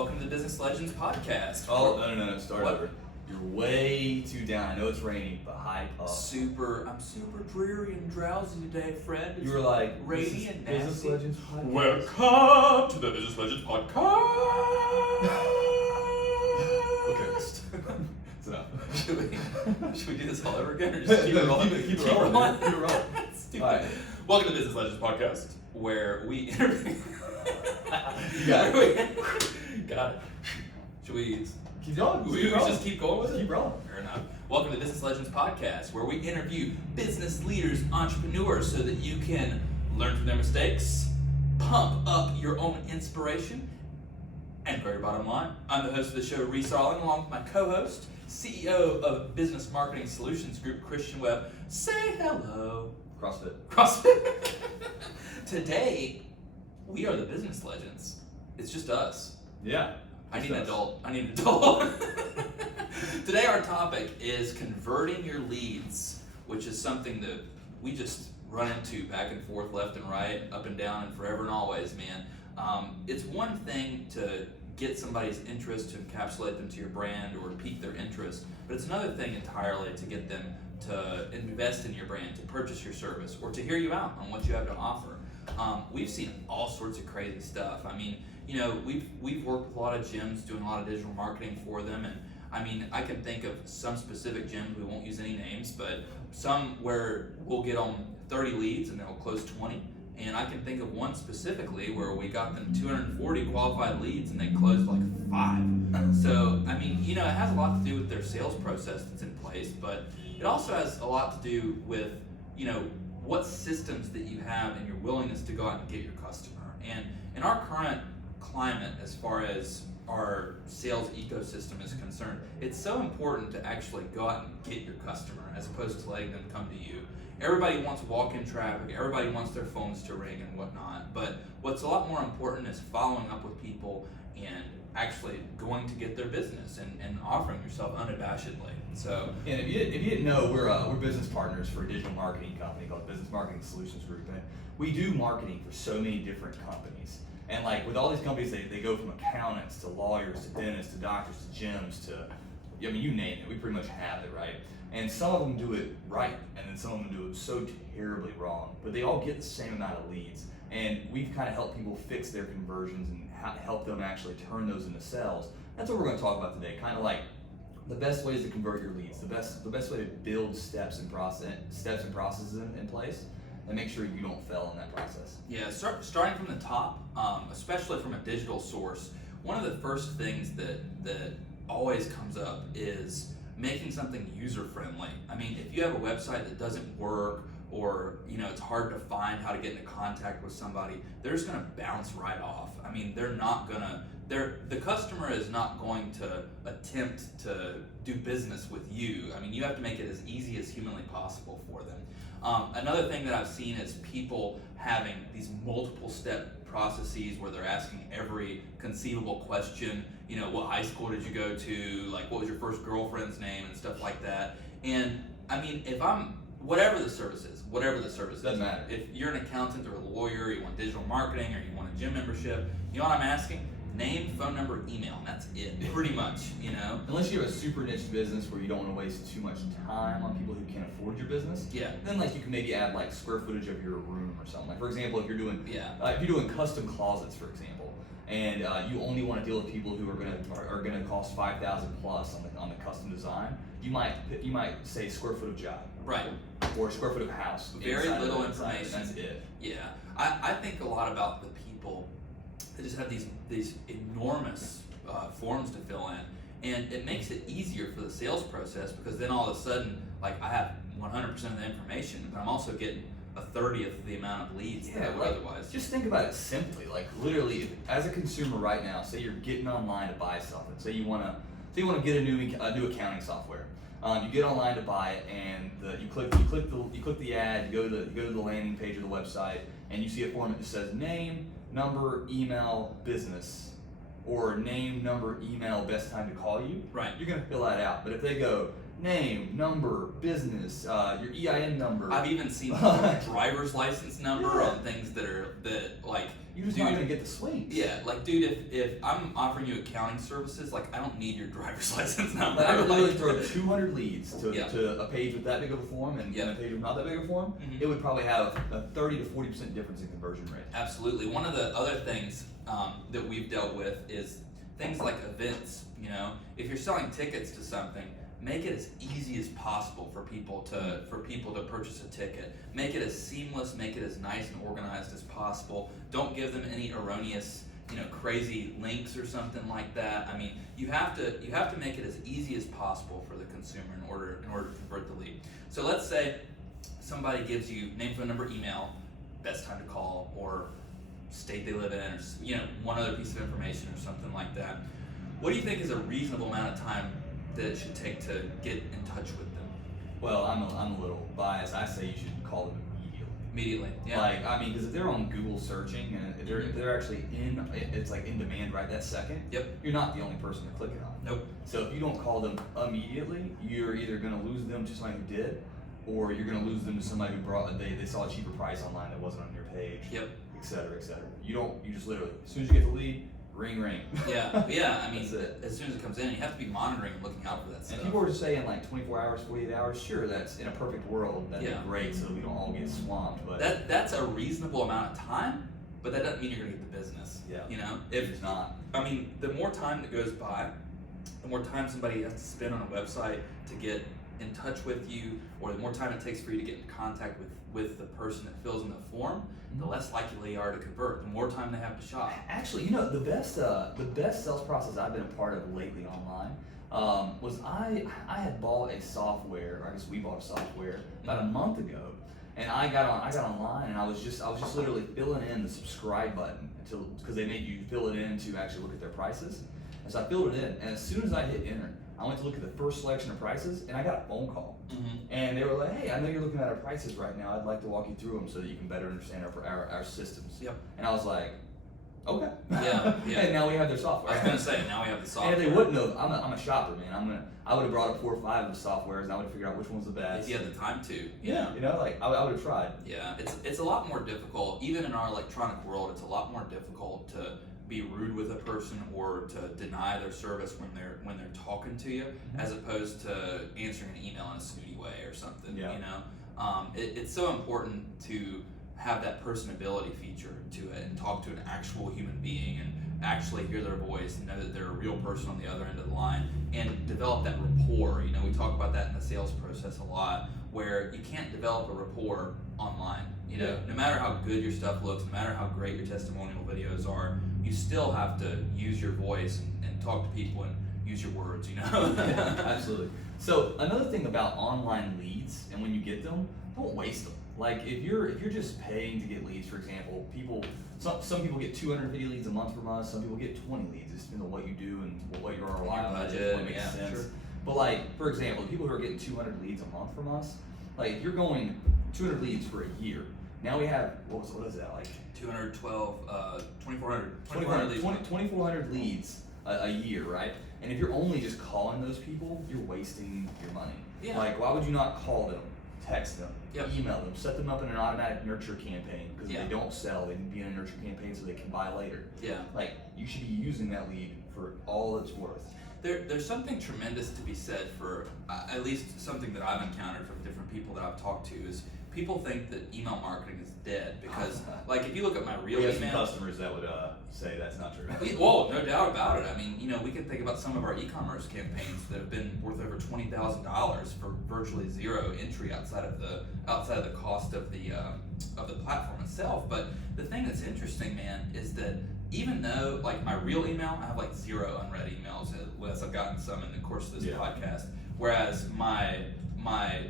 Welcome to the Business Legends Podcast. Oh, no, start over. You're way too down. I know it's raining, but hype up. I'm super dreary and drowsy today, Fred. You were like, rainy and nasty. Business Legends Podcast. Welcome to the Business Legends Podcast. Okay, it's enough. Should we do this all over again, or just keep it rolling? Keep it rolling. Stupid. All right. Welcome to the Business Legends Podcast, where we interview. You got it. Got it. Should we? Keep going. We just keep going with it? Keep rolling. Fair enough. Welcome to Business Legends Podcast, where we interview business leaders, entrepreneurs, so that you can learn from their mistakes, pump up your own inspiration, and grow your bottom line. I'm the host of the show, Reece, along with my co-host, CEO of Business Marketing Solutions Group, Christian Webb. Say hello. CrossFit. Today, we are the Business Legends. It's just us. Yeah. I need an adult. Today our topic is converting your leads, which is something that we just run into back and forth, left and right, up and down, and forever and always, man. It's one thing to get somebody's interest, to encapsulate them to your brand or pique their interest, but it's another thing entirely to get them to invest in your brand, to purchase your service, or to hear you out on what you have to offer. We've seen all sorts of crazy stuff. I mean, you know, we've worked with a lot of gyms, doing a lot of digital marketing for them, and I mean, I can think of some specific gyms, we won't use any names, but some where we'll get on 30 leads and they'll close 20, and I can think of one specifically where we got them 240 qualified leads and they closed like 5. So, I mean, you know, it has a lot to do with their sales process that's in place, but it also has a lot to do with, you know, what systems that you have and your willingness to go out and get your customer. And in our current climate, as far as our sales ecosystem is concerned, it's so important to actually go out and get your customer as opposed to letting them come to you. Everybody wants walk-in traffic, everybody wants their phones to ring and whatnot, but what's a lot more important is following up with people and actually going to get their business and offering yourself unabashedly. So, and if you didn't know, we're business partners for a digital marketing company called Business Marketing Solutions Group, and we do marketing for so many different companies. And like with all these companies, they go from accountants to lawyers to dentists to doctors to gyms to, I mean, you name it, we pretty much have it, right? And some of them do it right, and then some of them do it so terribly wrong, but they all get the same amount of leads. And we've kind of helped people fix their conversions and help them actually turn those into sales. That's what we're going to talk about today, kind of like the best ways to convert your leads, the best way to build steps and processes in place, and make sure you don't fail in that process. Yeah, starting from the top, especially from a digital source, one of the first things that always comes up is making something user-friendly. I mean, if you have a website that doesn't work, or you know, it's hard to find how to get into contact with somebody, they're just gonna bounce right off. I mean, the customer is not going to attempt to do business with you. I mean, you have to make it as easy as humanly possible for them. Another thing that I've seen is people having these multiple step processes where they're asking every conceivable question. You know, what high school did you go to? Like, what was your first girlfriend's name and stuff like that. And I mean, whatever the service is, Doesn't matter. If you're an accountant or a lawyer, you want digital marketing, or you want a gym membership, you know what I'm asking? Name, phone number, email, and that's it, pretty much, you know? Unless you have a super niche business where you don't want to waste too much time on people who can't afford your business. Yeah. Then like you can maybe add like square footage of your room or something. Like for example, if you're doing custom closets, for example, and you only want to deal with people who are gonna cost $5,000 plus on the custom design, you might say square foot of job. Right. Or square foot of house. Very little information. That's it. Yeah. I think a lot about the people that just have these enormous forms to fill in, and it makes it easier for the sales process, because then all of a sudden, like, I have 100% of the information, but I'm also getting a 30th of the amount of leads that I would otherwise. Just think about it simply. Like literally, as a consumer right now, say you're getting online to buy something. Say you want to get a new accounting software. You get online to buy it, and you click the ad. You go to the landing page of the website, and you see a form that just says name, number, email, business, or name, number, email, best time to call you. Right. You're gonna fill that out. But if they go name, number, business, your EIN number. I've even seen driver's license number on things that you're just not gonna get the swings. Yeah, like dude, if I'm offering you accounting services, like I don't need your driver's license number. Like, I could literally throw 200 leads to, Yeah. to a page with that big of a form and, Yeah. and a page with not that big of a form. Mhm. It would probably have a 30 to 40% difference in conversion rate. Absolutely. One of the other things that we've dealt with is things like events. You know, if you're selling tickets to something, make it as easy as possible for people to purchase a ticket. Make it as seamless, make it as nice and organized as possible. Don't give them any erroneous, crazy links or something like that. I mean, you have to make it as easy as possible for the consumer in order to convert the lead. So let's say somebody gives you name, phone number, email, best time to call, or state they live in, or one other piece of information or something like that. What do you think is a reasonable amount of time that it should take to get in touch with them? Well, I'm a little biased. I say you should call them Immediately, yeah. Like, I mean, because if they're on Google searching and if they're actually it's like in demand right that second. Yep. You're not the only person to click it on. Nope. So if you don't call them immediately, you're either gonna lose them to somebody who did, or you're gonna lose them to somebody who they saw a cheaper price online that wasn't on your page. Yep. Et cetera, et cetera. You just literally, as soon as you get the lead, ring. Yeah. I mean, That's it. as soon as it comes in, you have to be monitoring and looking out for that stuff. And people are saying like 24 hours, 48 hours. Sure, that's in a perfect world. That'd be great, so we don't all get swamped. But that's a reasonable amount of time, but that doesn't mean you're gonna get the business. Yeah. If it's not. I mean, the more time that goes by, the more time somebody has to spend on a website to get in touch with you, or the more time it takes for you to get in contact with the person that fills in the form, the less likely they are to convert. The more time they have to shop. Actually, the best sales process I've been a part of lately online was I had bought a software, or I guess we bought a software about a month ago, and I got online and I was just literally filling in the subscribe button because they made you fill it in to actually look at their prices. And so I filled it in, and as soon as I hit enter, I went to look at the first selection of prices, and I got a phone call. Mm-hmm. And they were like, "Hey, I know you're looking at our prices right now. I'd like to walk you through them so that you can better understand our systems." Yep. And I was like, "Okay." Yeah. And now we have their software. I was gonna say, now we have the software. And they wouldn't have. I'm a shopper, man. I would have brought up 4 or 5 of the softwares, and I would have figured out which one's the best. If you had the time to. Yeah. I would have tried. Yeah, it's a lot more difficult, even in our electronic world. It's a lot more difficult to be rude with a person or to deny their service when they're talking to you, as opposed to answering an email in a snooty way or something. Yeah. It's so important to have that personability feature to it and talk to an actual human being and actually hear their voice and know that they're a real person on the other end of the line and develop that rapport. We talk about that in the sales process a lot, where you can't develop a rapport online. No matter how good your stuff looks, no matter how great your testimonial videos are, you still have to use your voice and talk to people and use your words. Yeah, absolutely. So another thing about online leads, and when you get them, don't waste them. Like if you're just paying to get leads, for example, some people get 250 leads a month from us. Some people get 20 leads. It depends on what you do and what your ROI on that is, what makes sense. Sure. But like, for example, the people who are getting 200 leads a month from us, like if you're going 200 leads for a year, now we have, what is that, like 212, 2,400 leads. 2,400 leads a year, right? And if you're only just calling those people, you're wasting your money. Yeah. Like, why would you not call them, text them, Yep. email them, set them up in an automatic nurture campaign? Because Yeah. if they don't sell, they can be in a nurture campaign so they can buy later. Yeah. Like, you should be using that lead for all it's worth. There's something tremendous to be said for, at least something that I've encountered from different people that I've talked to, is people think that email marketing is dead because, like, if you look at my real We have some email, customers that would say that's not true. Whoa, no doubt about it. I mean, we can think about some of our e-commerce campaigns that have been worth over $20,000 for virtually zero entry outside of the cost of the platform itself. But the thing that's interesting, man, is that even though, like, my real email, I have like 0 unread emails, unless I've gotten some in the course of this podcast. Whereas my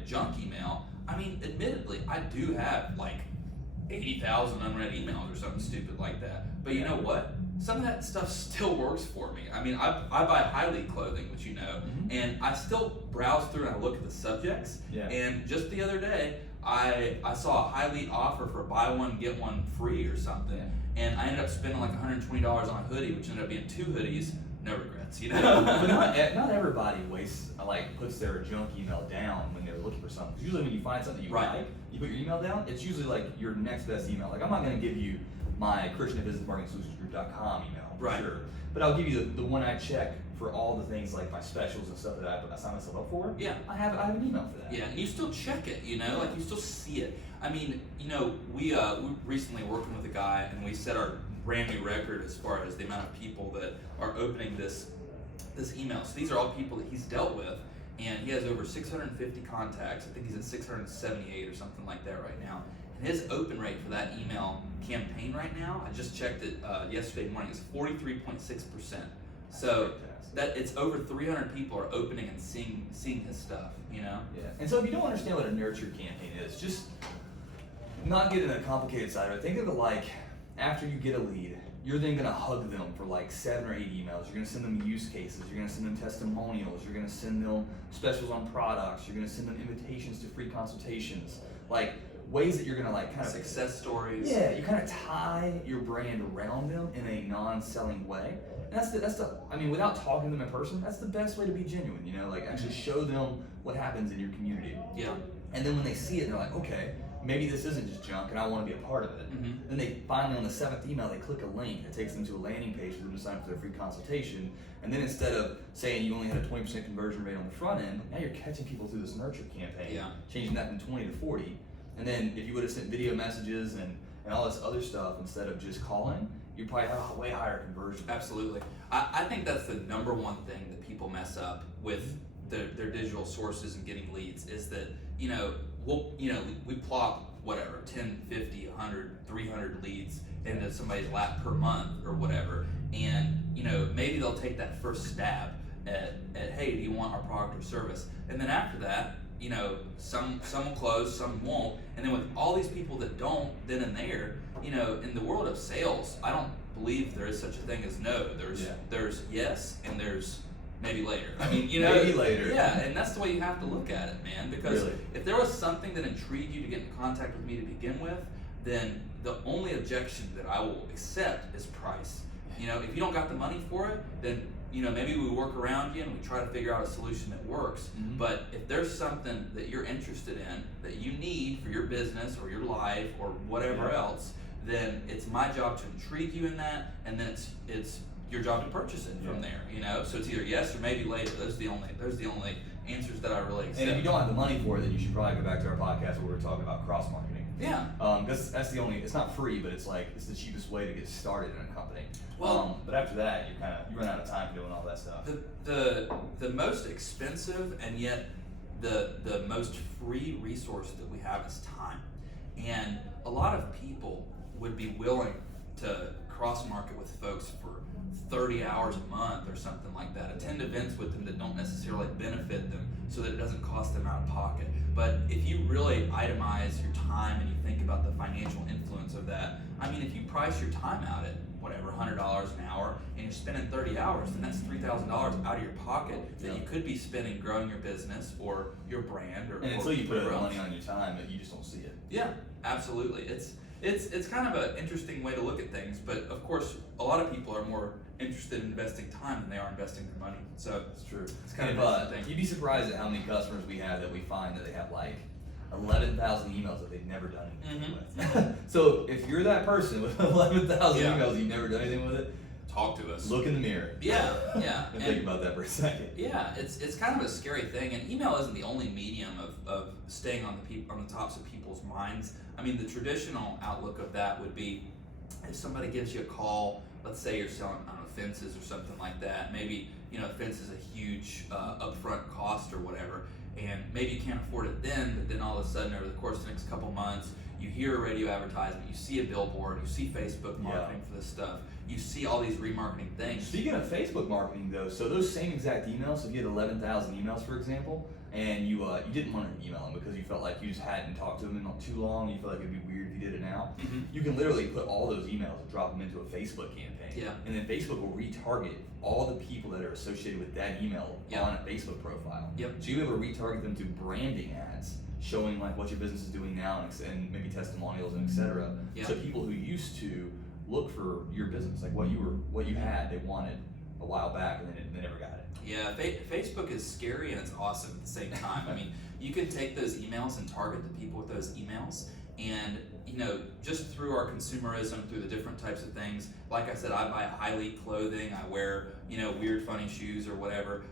junk email, I mean, admittedly, I do have like 80,000 unread emails or something stupid like that. But you know what? Some of that stuff still works for me. I mean, I buy Highly clothing, which and I still browse through and I look at the subjects. Yeah. And just the other day, I saw a Highly offer for buy one, get one free or something. Yeah. And I ended up spending like $120 on a hoodie, which ended up being 2 hoodies. No regrets, But not everybody puts their junk email down when they're looking for something. 'Cause usually when you find something you like, you put your email down. It's usually like your next best email. Like, I'm not going to give you my christianbusinessmarketingsolutions.com email, for Right. sure. But I'll give you the one I check for all the things like my specials and stuff that I sign myself up for. Yeah. I have an email for that. Yeah, and you still check it, like you still see it. I mean, we recently working with a guy, and we set our brand new record as far as the amount of people that are opening this email. So these are all people that he's dealt with, and he has over 650 contacts. I think he's at 678 or something like that right now. And his open rate for that email campaign right now, I just checked it yesterday morning, is 43.6%. So that it's over 300 people are opening and seeing his stuff, Yeah. And so if you don't understand what a nurture campaign is, just not get into the complicated side of it. Think of it like after you get a lead, you're then gonna hug them for like 7 or 8 emails. You're gonna send them use cases. You're gonna send them testimonials. You're gonna send them specials on products. You're gonna send them invitations to free consultations. Like ways that you're gonna like kind of success stories. Yeah, you kind of tie your brand around them in a non-selling way. And that's the I mean, without talking to them in person, that's the best way to be genuine, like actually show them what happens in your community. Yeah. And then when they see it, they're like, okay, maybe this isn't just junk and I want to be a part of it. Mm-hmm. Then they finally, on the 7th email, they click a link that takes them to a landing page for them to sign up for their free consultation. And then instead of saying you only had a 20% conversion rate on the front end, now you're catching people through this nurture campaign, changing that from 20 to 40. And then if you would have sent video messages and all this other stuff instead of just calling, you probably have a way higher conversion. Absolutely. I think that's the number one thing that people mess up with their digital sources and getting leads is that, we plop whatever, 10, 50, 100, 300 leads into somebody's lap per month or whatever. And, maybe they'll take that first stab at, hey, do you want our product or service? And then after that, some will close, some won't. And then with all these people that don't, then and there, in the world of sales, I don't believe there is such a thing as no. There's yes, and there's maybe later. I mean, maybe later. Yeah, and that's the way you have to look at it, man. Because if there was something that intrigued you to get in contact with me to begin with, then the only objection that I will accept is price. If you don't got the money for it, then maybe we work around you and we try to figure out a solution that works. Mm-hmm. But if there's something that you're interested in, that you need for your business or your life or whatever else, then it's my job to intrigue you in that, and then it's your job to purchase it from there. So it's either yes or maybe later. Those are the only answers that I really accept. And if you don't have the money for it, then you should probably go back to our podcast where we were talking about cross marketing. Yeah. Because that's the only. It's not free, but it's the cheapest way to get started in a company. Well, but after that, you run out of time doing all that stuff. The most expensive and yet the most free resource that we have is time, and a lot of people would be willing to cross market with folks for 30 hours a month or something like that. Attend events with them that don't necessarily benefit them, so that it doesn't cost them out of pocket. But if you really itemize your time and you think about the financial influence of that, I mean, if you price your time out at whatever, $100 an hour, and you're spending 30 hours, then that's $3,000 out of your pocket that you could be spending growing your business or your brand. And until you put money on your time, you just don't see it. Yeah, absolutely. It's kind of an interesting way to look at things, but of course, a lot of people are more interested in investing time than they are investing their money. So it's true. It's kind of an interesting thing. You'd be surprised at how many customers we have that we find that they have like 11,000 emails that they've never done anything with. So if you're that person with 11,000 emails, you've never done anything with it, talk to us. Look in the mirror. Yeah. And think about that for a second. Yeah, it's kind of a scary thing, and email isn't the only medium of staying on the tops of people's minds. I mean, the traditional outlook of that would be if somebody gives you a call. Let's say you're selling, fences or something like that. Maybe a fence is a huge upfront cost or whatever, and maybe you can't afford it then. But then all of a sudden, over the course of the next couple months, you hear a radio advertisement, you see a billboard, you see Facebook marketing for this stuff. You see all these remarketing things. Speaking of Facebook marketing, though, so those same exact emails, if you had 11,000 emails, for example, and you didn't want to email them because you felt like you just hadn't talked to them in not too long, you felt like it'd be weird if you did it now, you can literally put all those emails and drop them into a Facebook campaign. Yeah. And then Facebook will retarget all the people that are associated with that email on a Facebook profile. Yep. So you're able to retarget them to branding ads, showing like what your business is doing now and maybe testimonials and etc. So people who used to look for your business, like what you had, they wanted a while back, and then they never got it. Yeah, Facebook is scary and it's awesome at the same time. I mean, you can take those emails and target the people with those emails, and just through our consumerism, through the different types of things, like I said, I buy high-elite clothing, I wear, weird funny shoes or whatever,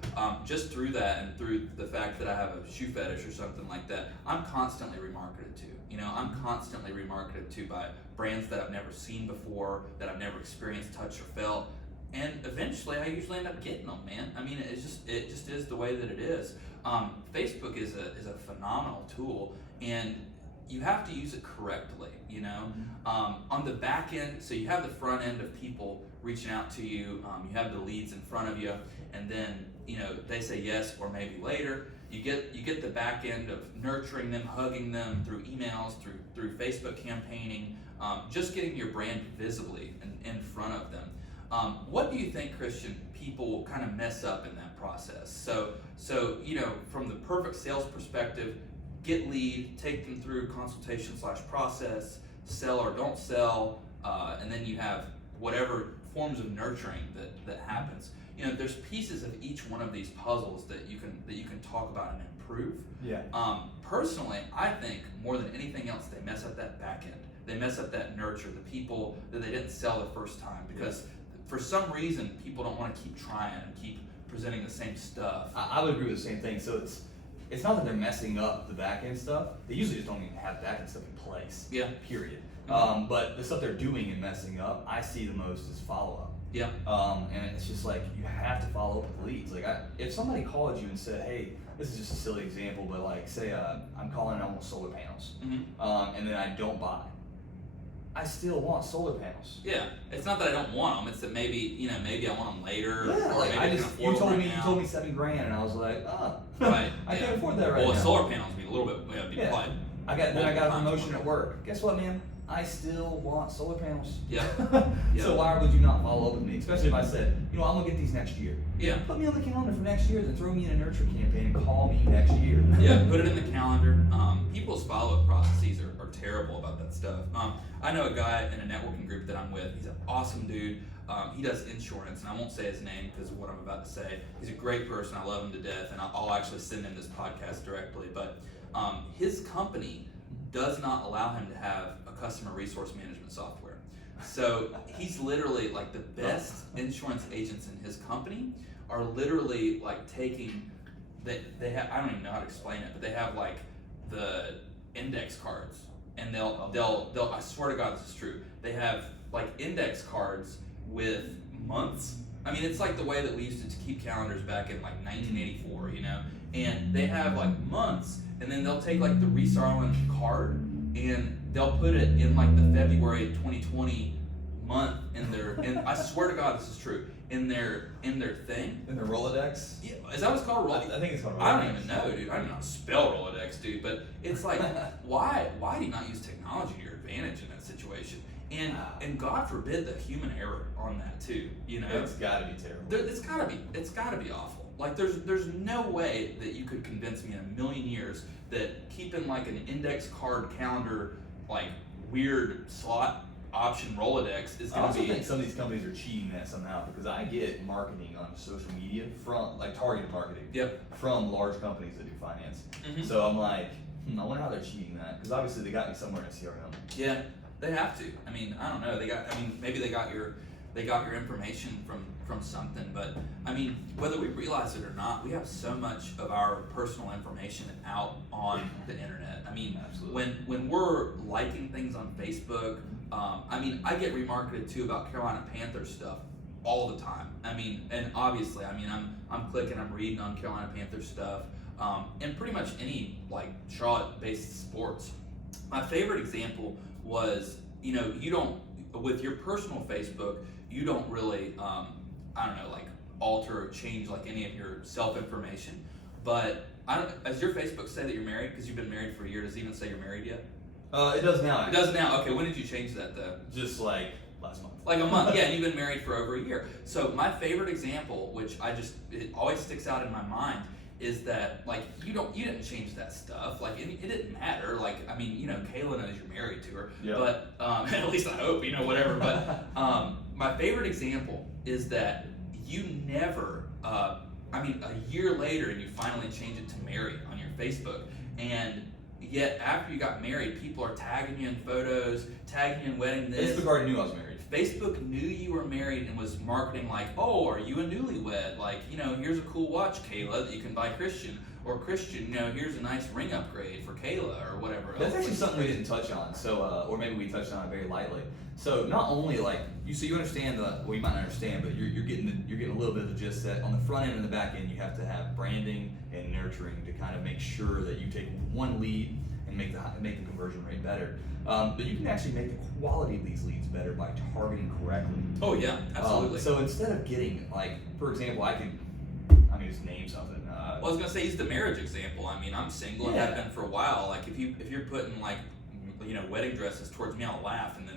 just through that and through the fact that I have a shoe fetish or something like that, I'm constantly remarketed to. I'm constantly remarketed to by brands that I've never seen before, that I've never experienced, touched, or felt. And eventually I usually end up getting them, man. I mean, it just is the way that it is. Facebook is a phenomenal tool, and you have to use it correctly, on the back end. So you have the front end of people reaching out to you, you have the leads in front of you, and then they say yes or maybe later. You get the back end of nurturing them, hugging them through emails, through Facebook campaigning, just getting your brand visibly in front of them. What do you think, Christian, people kind of mess up in that process? So from the perfect sales perspective, get lead, take them through consultation/process, sell or don't sell, and then you have whatever forms of nurturing that happens. There's pieces of each one of these puzzles that you can talk about and improve. Yeah. Personally, I think more than anything else, they mess up that back end. They mess up that nurture, the people that they didn't sell the first time, because for some reason people don't want to keep trying and keep presenting the same stuff. I would agree with the same thing. So it's not that they're messing up the back end stuff. They usually just don't even have back end stuff in place. Yeah. Period. Mm-hmm. But the stuff they're doing and messing up, I see the most is follow up. Yeah. And it's just like, you have to follow up with leads. Like, if somebody called you and said, hey, this is just a silly example, but like, say I'm calling and I want solar panels, and then I don't buy, I still want solar panels. Yeah, it's not that I don't want them; it's that maybe I want them later. Yeah, or like maybe I can just afford you them right told now. me $7,000, and I was like, Right. I can't afford that right well, now. solar panels would be a little bit. Yeah. Quite I got a promotion more. at work. Guess what, man? I still want solar panels. Yeah. So why would you not follow up with me? Especially if I said, I'm gonna get these next year. Yeah. Put me on the calendar for next year, then throw me in a nurture campaign and call me next year. Yeah, put it in the calendar. People's follow-up processes are terrible about that stuff. I know a guy in a networking group that I'm with. He's an awesome dude. He does insurance, and I won't say his name because of what I'm about to say. He's a great person. I love him to death, and I'll actually send him this podcast directly. But his company does not allow him to have a customer resource management software. So he's literally like the best insurance agents in his company are literally like taking, they have, I don't even know how to explain it, but they have like the index cards, and they'll I swear to God this is true, they have like index cards with months. I mean, it's like the way that we used to keep calendars back in like 1984, and they have like months, and then they'll take like the Reece card and they'll put it in like the February 2020 month in their, and I swear to God this is true, in their thing. In the Rolodex? Yeah, is that what it's called? I think it's called Rolodex. I don't even know, dude. I don't know how to spell Rolodex, dude. But it's like, why do you not use technology to your advantage in that situation? And God forbid the human error on that too. It's got to be terrible. It's gotta be awful. Like there's no way that you could convince me in a million years that keeping like an index card calendar, like weird slot option Rolodex is I gonna also be. think some of these companies are cheating that somehow, because I get marketing on social media from like targeted marketing. Yep. From large companies that do finance. Mhm. So I'm like, I wonder how they're cheating that, because obviously they got me somewhere in a CRM. Yeah, they have to. I mean, I don't know. Maybe they got your information from something, but I mean, whether we realize it or not, we have so much of our personal information out on the internet. I mean, Absolutely. when we're liking things on Facebook, I mean, I get remarketed too about Carolina Panthers stuff all the time. I mean, and obviously, I mean, I'm clicking, I'm reading on Carolina Panthers stuff, and pretty much any like Charlotte-based sports. My favorite example was, you don't, with your personal Facebook, you don't really, I don't know, like alter or change like any of your self-information. But does your Facebook say that you're married? Because you've been married for a year. Does it even say you're married yet? It does now. It does now. Okay, when did you change that though? Just like last month. Like a month, yeah, and you've been married for over a year. So my favorite example, which it always sticks out in my mind, is that like you didn't change that stuff. Like it didn't matter. Like I mean, Kayla knows you're married to her, Yeah. but at least I hope, whatever. But my favorite example is that you never. I mean, a year later, and you finally change it to married on your Facebook, and Yet after you got married, people are tagging you in photos, tagging you in wedding this. Facebook already knew I was married. Facebook knew you were married and was marketing like, oh, are you a newlywed? Like, here's a cool watch, Kayla, that you can buy Christian. Or Christian, here's a nice ring upgrade for Kayla or whatever. That's actually something we didn't touch on. So, or maybe we touched on it very lightly. So not only like you understand well, you might not understand, but you're getting a little bit of the gist that on the front end and the back end you have to have branding and nurturing to kind of make sure that you take one lead and make the conversion rate better. But you can actually make the quality of these leads better by targeting correctly. Oh yeah, absolutely. So instead of getting for example, I mean just name something. Well, I was gonna say use the marriage example. I mean, I'm single and have been for a while. Like if you're putting wedding dresses towards me, I'll laugh and then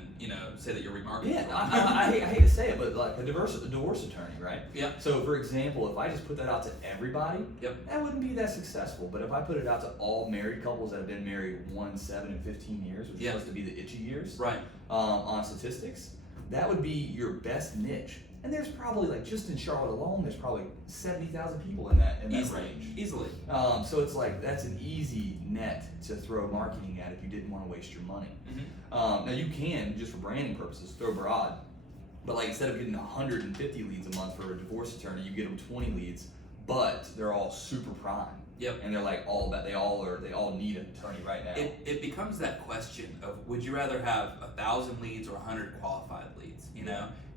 say that you're remarketing. Yeah, I hate to say it, but like a divorce attorney, right? Yeah. So for example, if I just put that out to everybody, yep, that wouldn't be that successful. But if I put it out to all married couples that have been married 1, 7, and 15 years, which is supposed to be the itchy years, right? On statistics, that would be your best niche. And there's probably just in Charlotte alone, there's probably 70,000 people in that range. Easily. So it's that's an easy net to throw marketing at if you didn't want to waste your money. Mm-hmm. Now you can, just for branding purposes, throw broad, but instead of getting 150 leads a month for a divorce attorney, you get them 20 leads, but they're all super prime. Yep. And they're they all need an attorney right now. It becomes that question of would you rather have 1,000 leads or 100 qualified leads?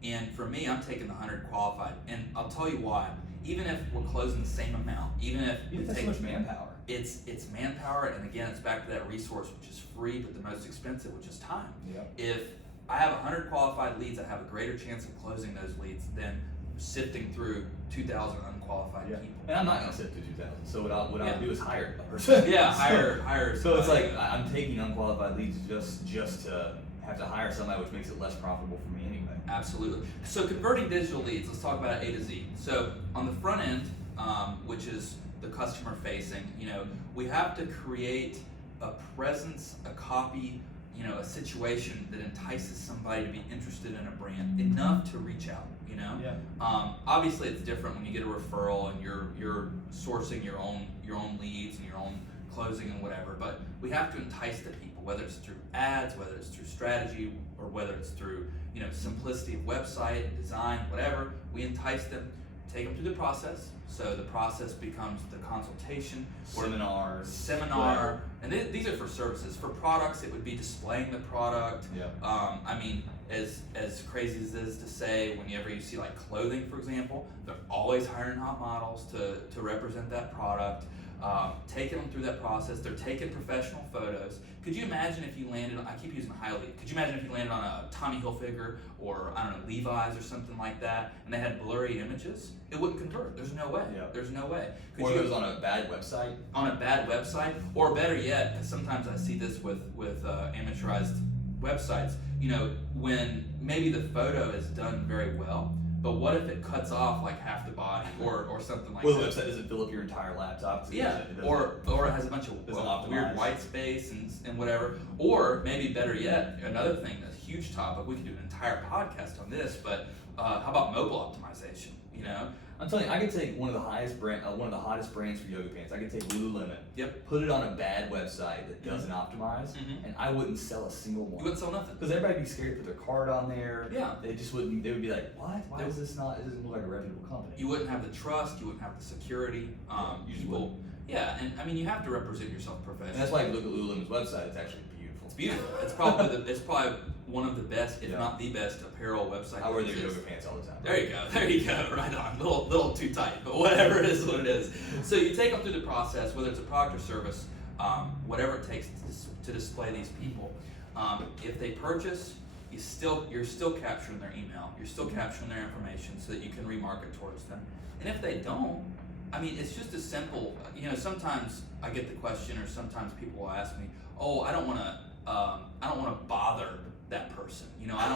And for me, I'm taking the 100 qualified, and I'll tell you why. Even if we're closing the same amount, even if that's so much manpower. It's manpower, and again, it's back to that resource which is free but the most expensive, which is time. Yep. If I have 100 qualified leads, I have a greater chance of closing those leads than sifting through 2,000 unqualified people. And I'm not going to sift through 2,000. So what I'll do is hire a person. Yeah, hire. So it's I'm taking unqualified leads just to have to hire somebody, which makes it less profitable for me anyway. Absolutely. So converting digital leads, let's talk about it A to Z. So on the front end, which is the customer facing, we have to create a presence, a copy, a situation that entices somebody to be interested in a brand enough to reach out. Yeah. Obviously it's different when you get a referral and you're sourcing your own leads and your own closing and whatever, but we have to entice the people, whether it's through ads, whether it's through strategy, or whether it's through simplicity of website, design, whatever. We entice them, take them through the process. So the process becomes the consultation, seminar, and these are for services. For products, it would be displaying the product. Yeah. I mean, as crazy as it is to say, whenever you see clothing, for example, they're always hiring hot models to represent that product. Taking them through that process, they're taking professional photos. Could you imagine if you landed, I keep using highly, could you imagine if you landed on a Tommy Hilfiger or, I don't know, Levi's or something like that, and they had blurry images? It wouldn't convert. There's no way. Yeah. There's no way. Or it was on a bad website. On a bad website, or better yet, because sometimes I see this with amateurized websites, when maybe the photo is done very well, but what if it cuts off half the body or something like that? Well, the website doesn't fill up your entire laptop. Yeah, or it has a bunch of weird white space and whatever. Or maybe better yet, another thing, that's a huge topic, we could do an entire podcast on this, but how about mobile optimization? I'm telling you, I could take one of the hottest brands for yoga pants. I could take Lululemon. Yep. Put it on a bad website that doesn't optimize, and I wouldn't sell a single one. You wouldn't sell nothing. Because everybody would be scared to put their card on there. Yeah. They just wouldn't. They would be like, "What? Why is this not? It doesn't look like a reputable company." You wouldn't have the trust. You wouldn't have the security. You just wouldn't. Yeah, and I mean, you have to represent yourself professionally. And that's why if you look at Lululemon's website, it's actually beautiful. It's beautiful. It's probably one of the best, if not the best, apparel website. I wear their yoga pants all the time. There you go, right on. Little too tight, but whatever it is, what it is. So you take them through the process, whether it's a product or service, whatever it takes to display these people. If they purchase, you're still capturing their email, you're still capturing their information so that you can remarket towards them. And if they don't, I mean, it's just as simple. Sometimes I get the question, or sometimes people will ask me, "Oh, I don't want to bother that person. I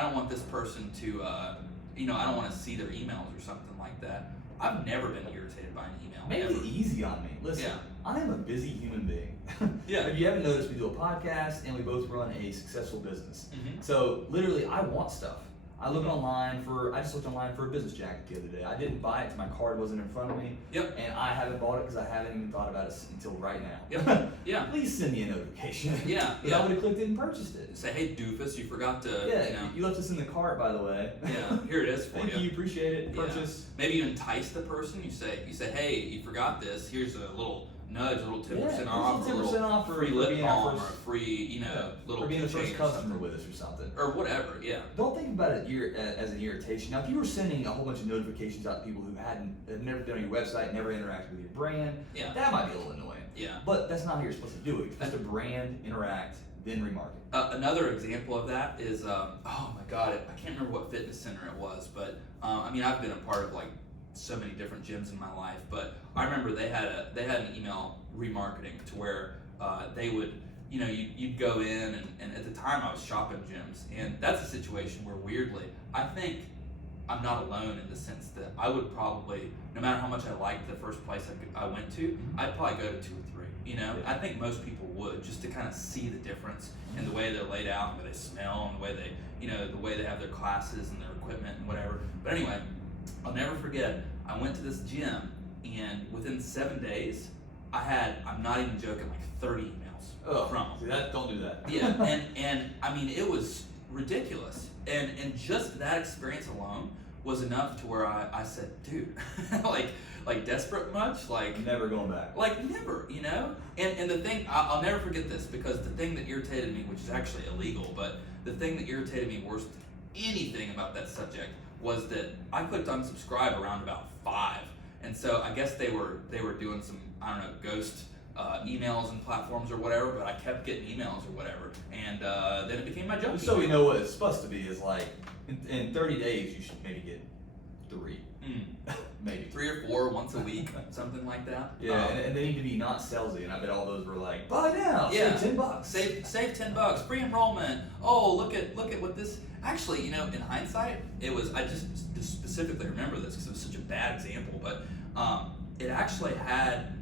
don't want this person to, I don't want to see their emails or something like that." I've never been irritated by an email. Make it easy on me. Listen, Yeah. I am a busy human being. Yeah. If you haven't noticed, we do a podcast and we both run a successful business. Mhm. So literally, I want stuff. I just looked online for a business jacket the other day. I didn't buy it because my card wasn't in front of me. Yep. And I haven't bought it because I haven't even thought about it until right now. Yep. Yeah. Please send me a notification. Yeah. But I would have clicked it and purchased it. Say, hey doofus, you forgot to. Yeah, You know. you left this in the cart, by the way. Yeah. Here it is for Thank you, appreciate it. Purchase. Yeah. Maybe you entice the person. You say, hey, you forgot this. Here's a little nudge, a little 10% off, 10% off for free lip being our balm, or a first- free, little for being the first keychain or customer something. with us or something. Or whatever. Yeah. Don't think about it as an irritation. Now, if you were sending a whole bunch of notifications out to people who have never been on your website, never interacted with your brand, Yeah. that might be a little annoying. Yeah. But that's not how you're supposed to do it. You're supposed to brand, interact, then remarket. Another example of that is, oh my God, I can't remember what fitness center it was, but I've been a part of like so many different gyms in my life, but I remember they had an email remarketing to where they would, you'd go in and at the time I was shopping gyms, and that's a situation where weirdly I think I'm not alone in the sense that I would probably, no matter how much I liked the first place I went to, I'd probably go to 2 or 3. Yeah. I think most people would, just to kind of see the difference in the way they're laid out, and the way they smell, and the way the way they have their classes and their equipment and whatever. But anyway, I'll never forget, I went to this gym, and within 7 days, I'm not even joking, like 30 emails from them. See that? Don't do that. Yeah, and I mean, it was ridiculous. And just that experience alone was enough to where I said, dude, like desperate much? Like Never going back. Like never, And the thing, I'll never forget this, because the thing that irritated me, which is actually illegal, but the thing that irritated me worse than anything about that subject was that I clicked unsubscribe around about 5. And so I guess they were doing some, I don't know, ghost emails and platforms or whatever, but I kept getting emails or whatever, and then it became my junk So we email. know what it's supposed to be is like, in 30 days you should maybe get 3. Maybe. 3 or 4 once a week, something like that. Yeah, and they need to be not salesy, and I bet all those were like, buy now, Yeah. save $10. Save $10, free enrollment. Oh, look at what this. Actually, in hindsight, it was. I just specifically remember this because it was such a bad example, but it actually had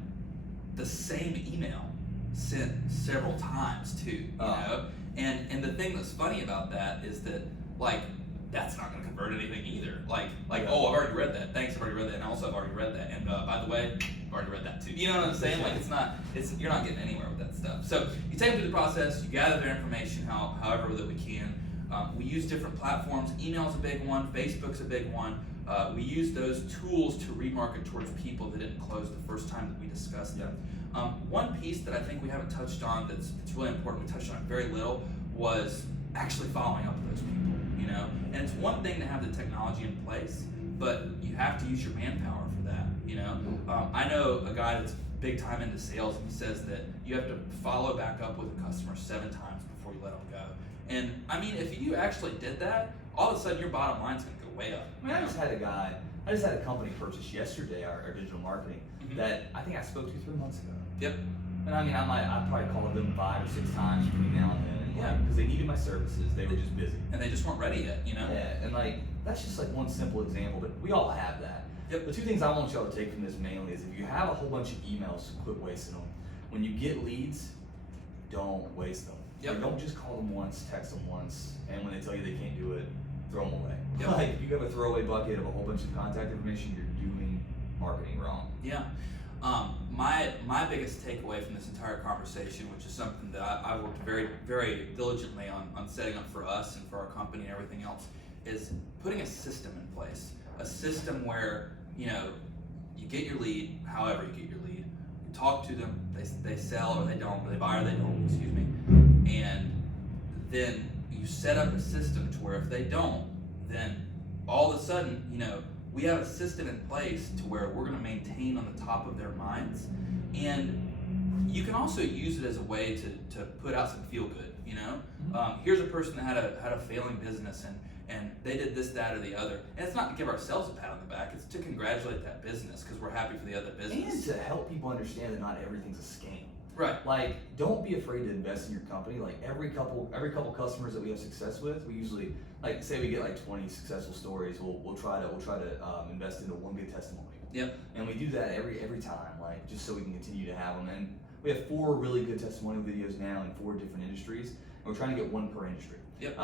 the same email sent several times too. You know, and the thing that's funny about that is that that's not going to convert anything either. Oh, I've already read that. Thanks, I've already read that, and also I've already read that. And by the way, I've already read that too. You know what I'm saying? You're not getting anywhere with that stuff. So you take them through the process. You gather their information however that we can. We use different platforms. Email's a big one. Facebook's a big one. We use those tools to remarket towards people that didn't close the first time that we discussed them. One piece that I think we haven't touched on that's really important, we touched on it very little, was actually following up with those people. And it's one thing to have the technology in place, but you have to use your manpower for that. I know a guy that's big time into sales, and he says that you have to follow back up with a customer 7 times before you let them go. And I mean, if you actually did that, all of a sudden your bottom line's gonna go way up. I mean, I just had a company purchase yesterday, our digital marketing, that I think I spoke to 3 months ago. Yep. And I mean, I probably called them 5 or 6 times between now and then. Because they needed my services, they were just busy. And they just weren't ready yet, Yeah, and that's just like one simple example, but we all have that. Yep. The 2 things I want y'all to take from this mainly is if you have a whole bunch of emails, quit wasting them. When you get leads, don't waste them. Yep. Don't just call them once, text them once, and when they tell you they can't do it, throw them away. Yep. Like, if you have a throwaway bucket of a whole bunch of contact information, you're doing marketing wrong. Yeah. My biggest takeaway from this entire conversation, which is something that I've worked very, very diligently on setting up for us and for our company and everything else, is putting a system in place. A system where, you get your lead, however you get your lead, you talk to them, they sell or they don't, or they buy or they don't, excuse me, and then you set up a system to where if they don't, then all of a sudden, we have a system in place to where we're going to maintain on the top of their minds, and you can also use it as a way to put out some feel good. Here's a person that had a failing business and they did this, that, or the other, and it's not to give ourselves a pat on the back; it's to congratulate that business because we're happy for the other business And to help people understand that not everything's a scam. Right. Like, don't be afraid to invest in your company. Like every couple customers that we have success with, we usually, like, say we get like 20 successful stories, we'll try to invest into one good testimonial. Yep. And we do that every time, like, just so we can continue to have them. And we have 4 really good testimonial videos now in 4 different industries. And we're trying to get 1 per industry. Yep.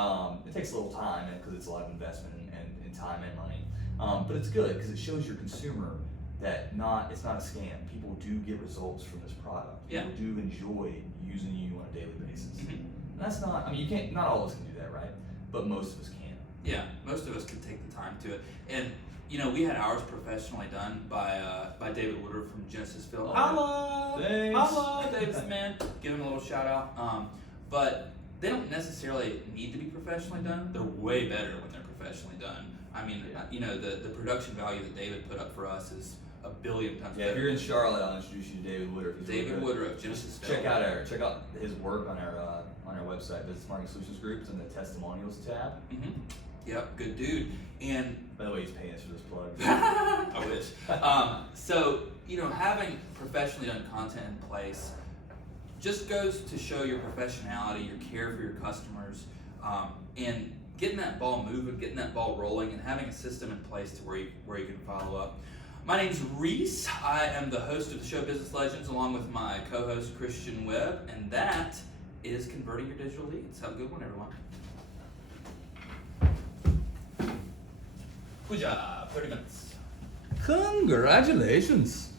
It takes a little time because it's a lot of investment and time and money. But it's good because it shows your consumer that it's not a scam. People do get results from this product. Yeah. People do enjoy using you on a daily basis. Mm-hmm. And that's not, I mean, not all of us can do that, right? But most of us can. Yeah, most of us can take the time to it. And, we had ours professionally done by David Woodruff from Genesis Film. Oh, thanks. Holla, David's the man. Give him a little shout out. But they don't necessarily need to be professionally done. They're way better when they're professionally done. I mean, the production value that David put up for us is a billion times Yeah, better. if you're in Charlotte, I'll introduce you to David Woodruff. He's really David good. Woodruff, Genesis Film. Check out his work on our website, Business Marketing Solutions Group. It's in the testimonials tab. Mm-hmm. Yep, good dude. And By the way, he's paying us for this plug. I wish. So, having professionally done content in place just goes to show your professionality, your care for your customers, and getting that ball moving, getting that ball rolling, and having a system in place to where you can follow up. My name's Reece. I am the host of the show Business Legends, along with my co-host Christian Webb, and that is Converting Your Digital Leads. Have a good one, everyone. Good job. 30 minutes. Congratulations.